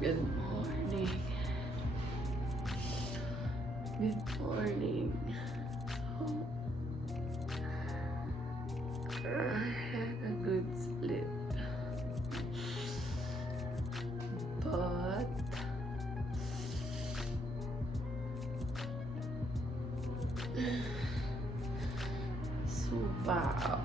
Good morning. Good morning. Oh, I had a good sleep. But wow.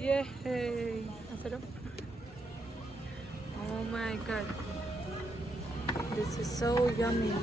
Yay! Ang sarap. Oh my god. This is so yummy.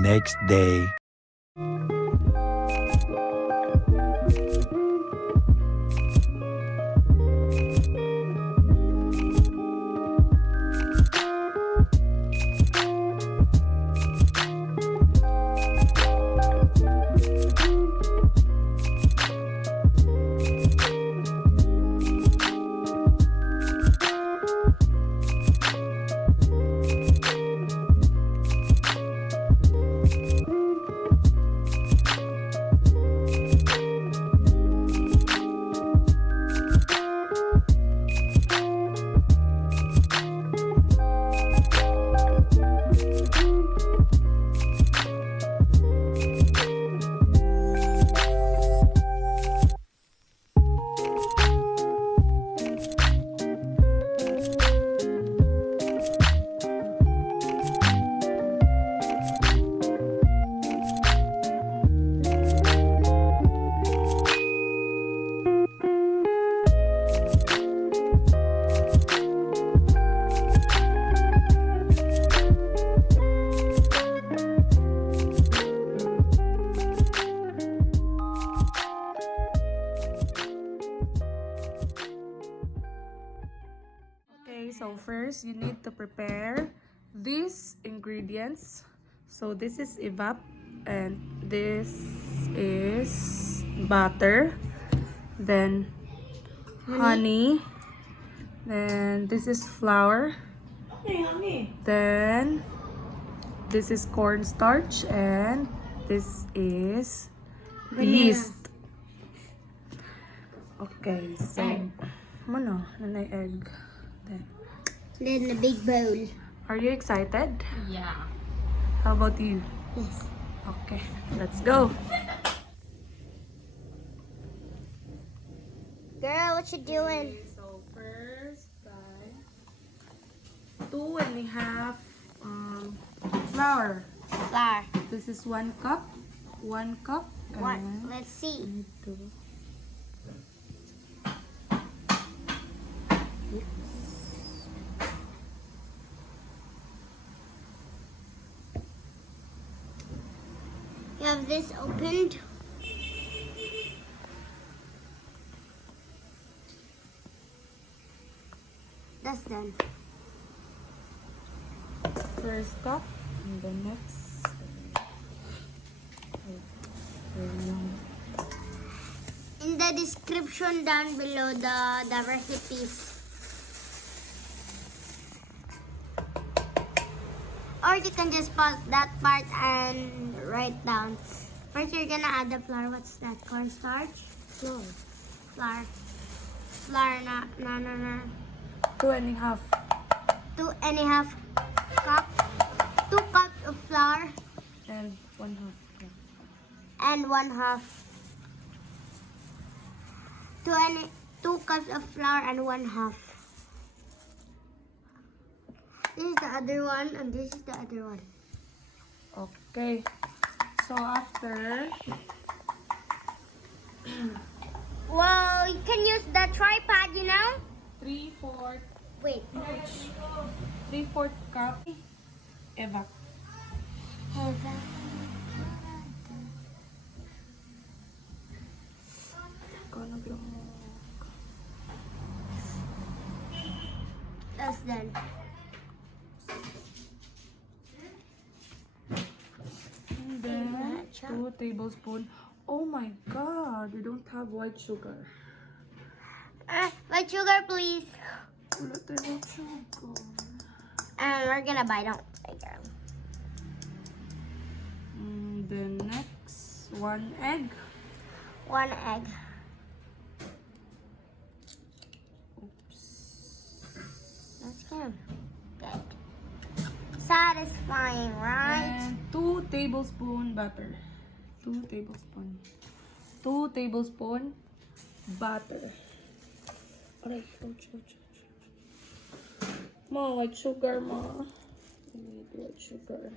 next day. Okay, so first you need to prepare these ingredients. So this is evap and this is butter, then honey, then this is flour, then this is cornstarch, and this is yeast. Okay, so ano, nanay egg. Then a big bowl. Are you excited? Yeah. How about you? Yes. Okay, let's go. Girl, what you doing? So first, 2.5 flour. Flour. This is 1 cup. 1 cup. What? And Let's see. need to. You have this opened. That's done. First cup and the next. In the description down below the recipes. Or you can just pause that part and write down. First, you're gonna add the flour. What's that? Cornstarch? No. Flour. Flour na 2.5. 2.5 cup. 2 cups of flour And 1/2. and 1/2. 2 cups of flour and 1/2. This is the other one and this is the other one. Okay. So after. Well, you can use the tripod, you know? 3/4 Wait. 3/4 cup evap. That's done. And then 2 tablespoons. Oh my god, you don't have white sugar. White sugar, please. Wala tayong sugar. And we're gonna buy, don't figure. Then next, 1 egg. 1 egg. Oops. That's good. Good. Satisfying, right? And 2 tablespoon butter. 2 tablespoon. 2 tablespoon butter. Aray, ouch. Ma, white sugar, ma. I need white sugar.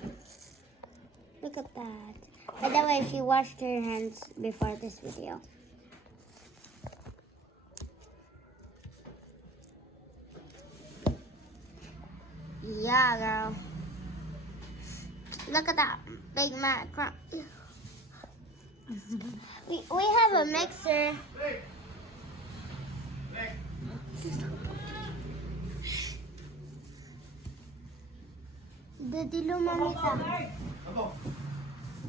Look at that. By the way, she washed her hands before this video. Yeah, girl. Look at that. Big Mac. We have a mixer. Daddy, lumamita.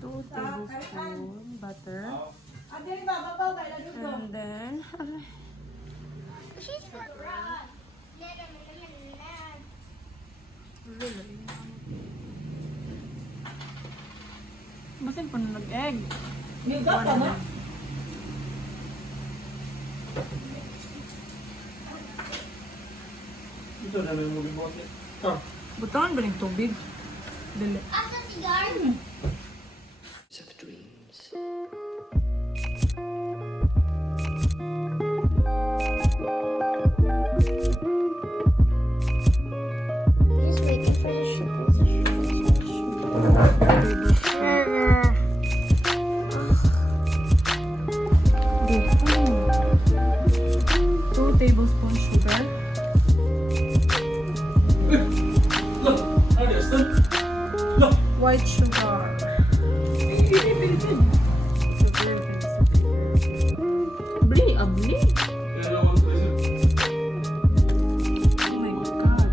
2 tablespoon butter. And then, She's really? Masin po na nag-egg. Ito na may muli mo. Ah. Butangan ba ng tubig? Dili. Asa cigar? of dreams. Just waiting for the sugar. 2 tablespoons sugar. Look, ayos na. Look. White sugar. Abli, abli. Yan naman, Chris. Oh my God,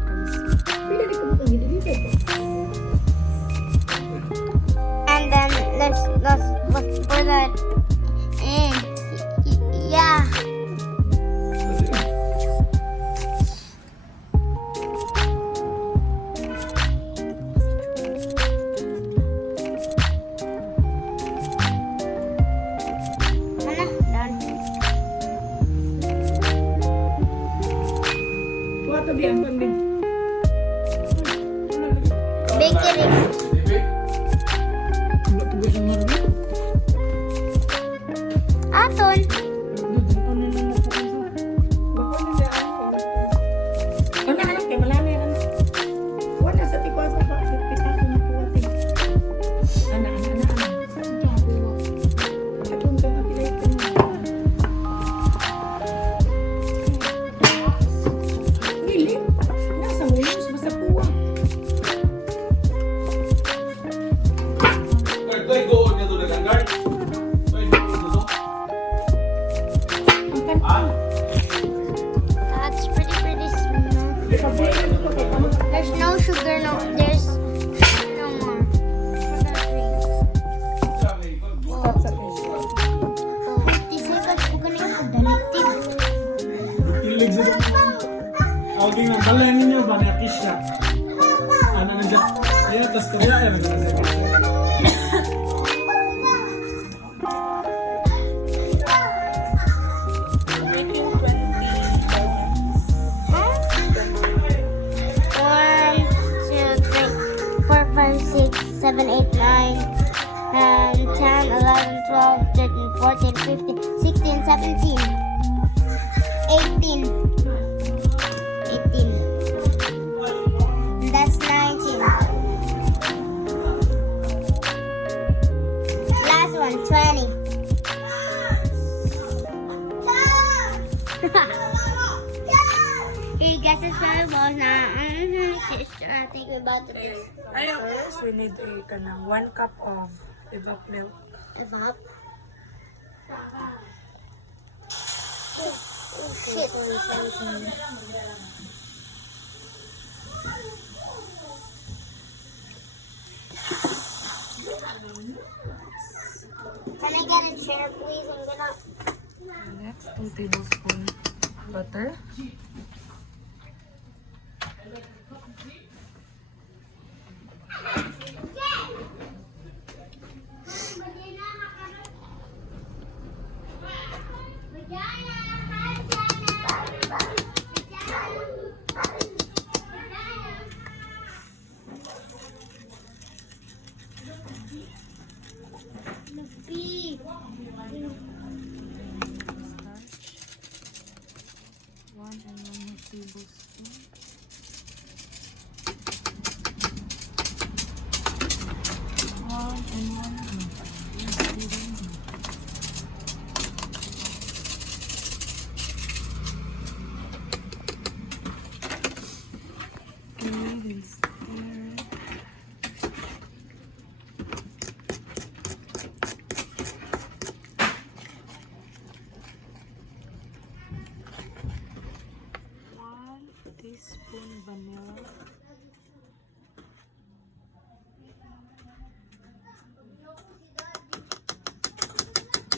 And then let's put that in. Yeah. Ano? Done. Bakery. Aton. Guard, doon niya doon nag-guard. Guard, doon to. Ah? That's pretty smooth. There's no sugar, there's no more. Sabi, pag Oh, this is what we're gonna have done. Tilig sa okay na, balayan ninyo ba niya kisya? Ano na dyan? Ayan, tas kaya ayan na sa One, two, three, 4, 5, 6, 7, 8, 9, and 10, 11, 12, 13, 14, 15, 16, 17, 18. 18. And that's 19. Last one, 20. Hey, guess it's very well now. Sister, I think we're about to do Ay, first, we need a 1 cup of evap milk. evap. Oh, shit. Can I get a chair, please? I'm gonna. Next, 2 tablespoon butter. Big. Starch. 1 and 1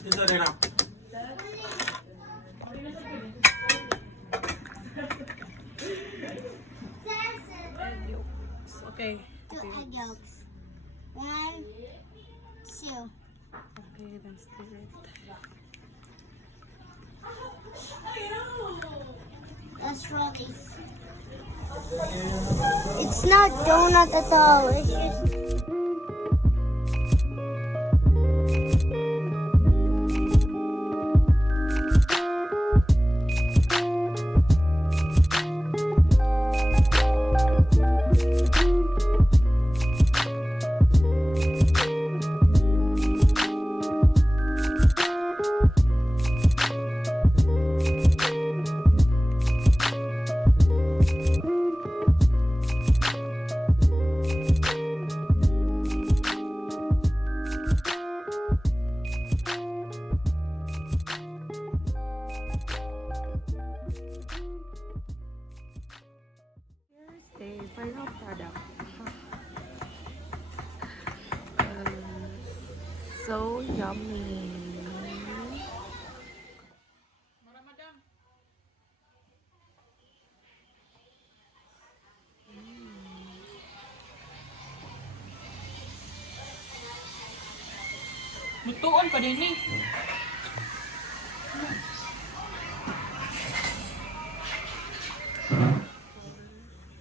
Ito rin ako. Okay. Two egg yolks. 1, 2. Okay, let's do it. Let's roll these. It's not donut at all. It's just. The final product. So yummy. Lutuan pa din eh.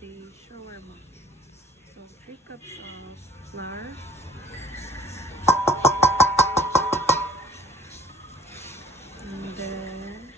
The shawarma. So 3 cups of flour. And then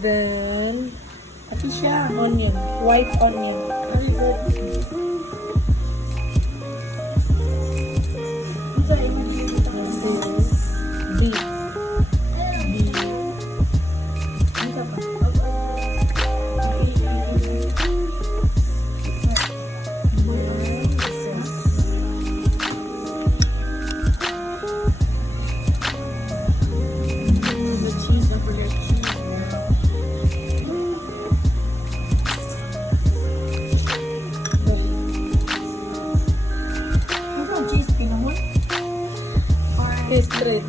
Then, onion, white onion. This is beef. The cheese over your cheese. Street.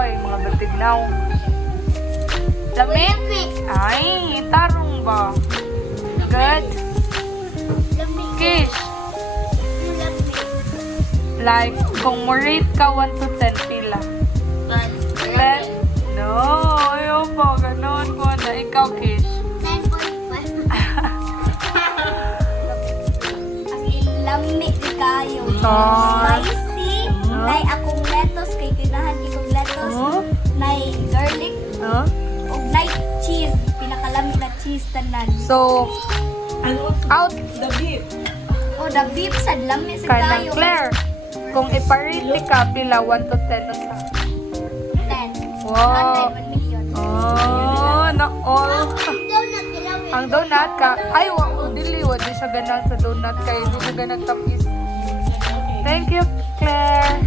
Oy, mga batignaw. Lamig? Ay, tarong ba? Good? Kish. Like, kung mo rate ka 1 to 10, pila? 10? No, ayaw po, ganun po na. Ikaw, Kish. 10.5. Lami kayo. Spicy. Nay akong lettuce kay kinahan ikong lettuce. Oh? Nay garlic Huh? ug nay cheese. Pinakalami na cheese tanan. So, out Oh, the beef sad lami sa ka kayo. ng Claire. Kung iparate ka, pila 1 to 10 na sa. 10. Wow. 100 million. Oh, na all. Donut ilaw. Ang donut ka, ay, dili siya ganang sa donut kayo. Hindi siya ganang tapis. Thank you, Claire.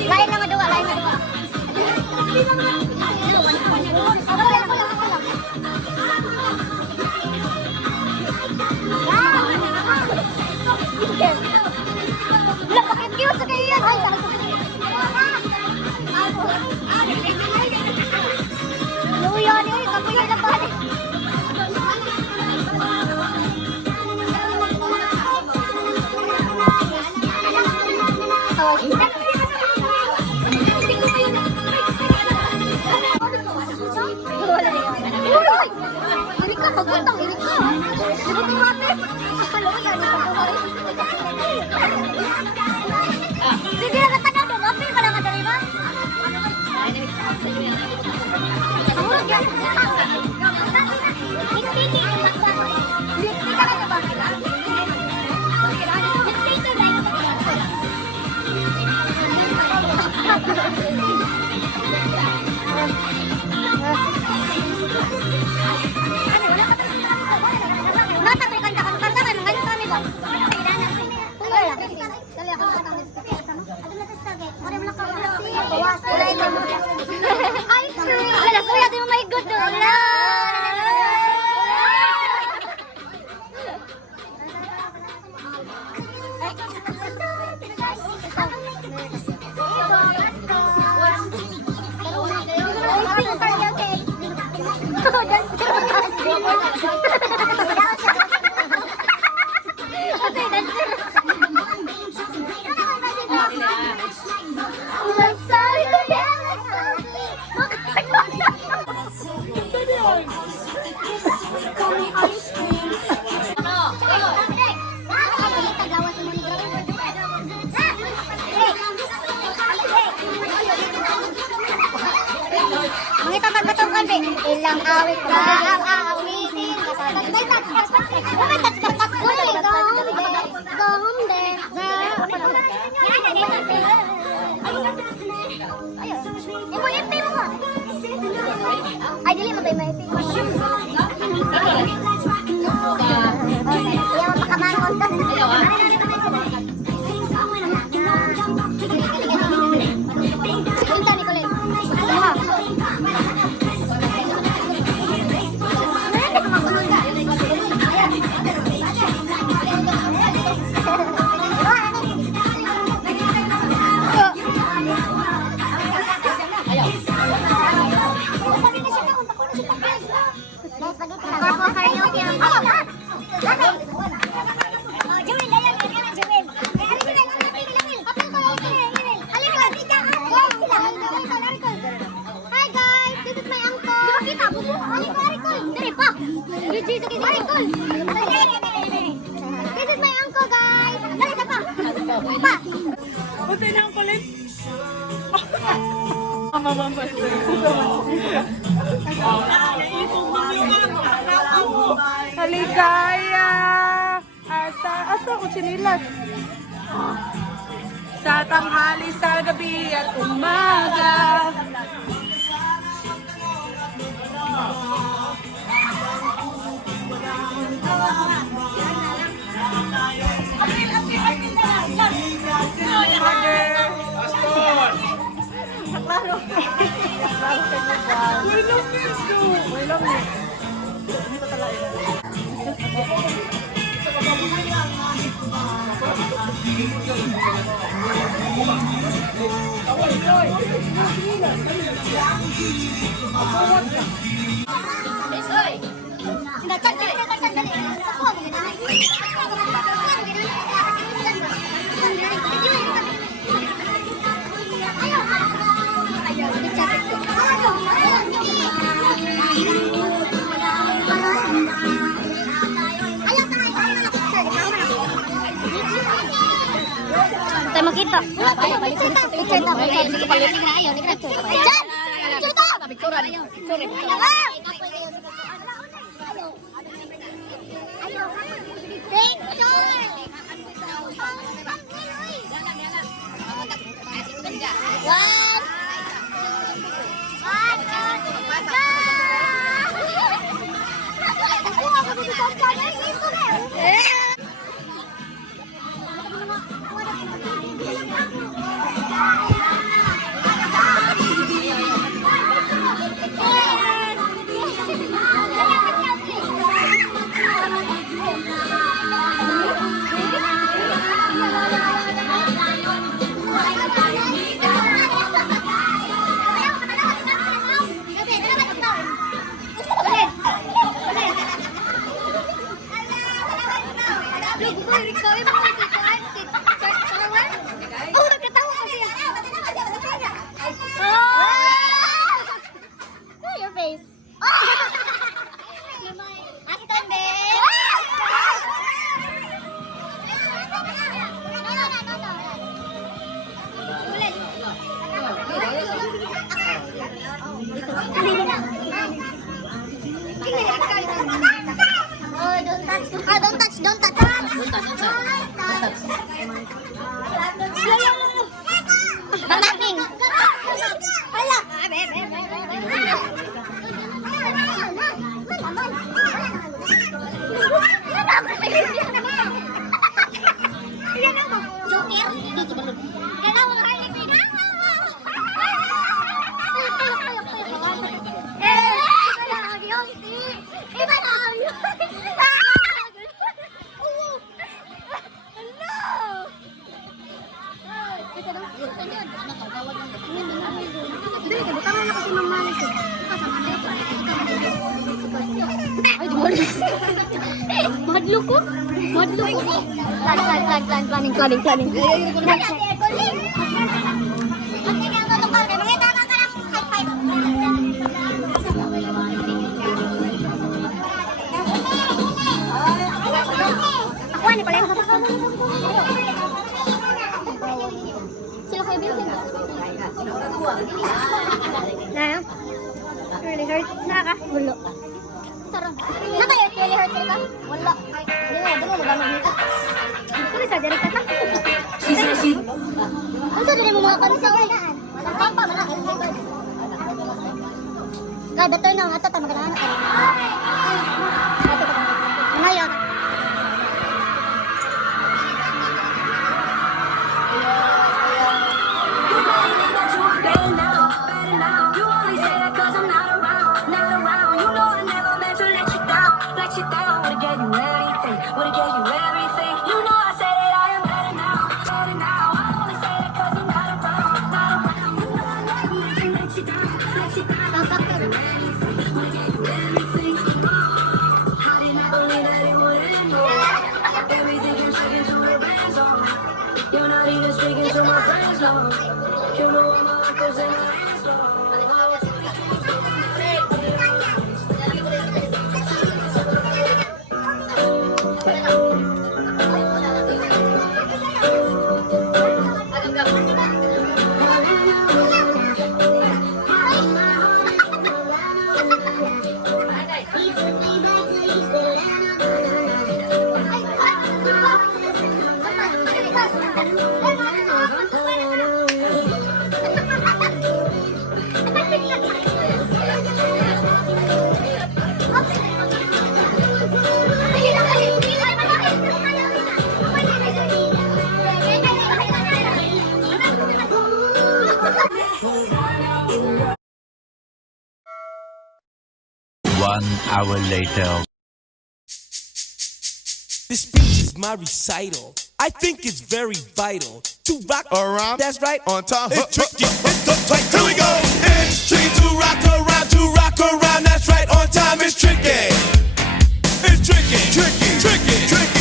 Lain na nga lain na dua. Wala pa cute sa kayo yan. Luya ni, kapuya na pa. Ini ka pagpunta, ini ka. Sino tumate? Alam mo yan, sige na katanaw doon, apil ka lang kadali ba? Ang yan. Hindi ka na ba? Ilang awit ba? Ang awitin. Ay, dili mo tayo maipin. Ayaw makamangon ka. Punta, Nicolay. Ayaw. Pa! Buti na ang kulit. Mamamay Haligaya! Asa ko chinilas? Sa tanghali, sa gabi at umaga. Tayo makita. Picture na. Your face. Don't touch. Nothing. Madlu ko. Planning. Ako ni pala yung sila kayo bilhin. Na? Really hurts na ka? Gulo. Sarang. Na kayo really hurts ka? Wala. Dino mo ba mag-isa? Sorry sa direct ka. Si. Ano sa dili mo mga kansa? Pampa man ako. Kay better na ato ta maganahan ka. Ngayon. You're not even speaking to my friends, no. You know all my life goes in my hands, no. One hour later. This speech is my recital. I think it's very vital to rock around. That's right. On time. It's tricky. It's the tight. Here we go. It's tricky to rock around. To rock around. That's right. On time. It's tricky. It's tricky. Tricky. Tricky. Tricky.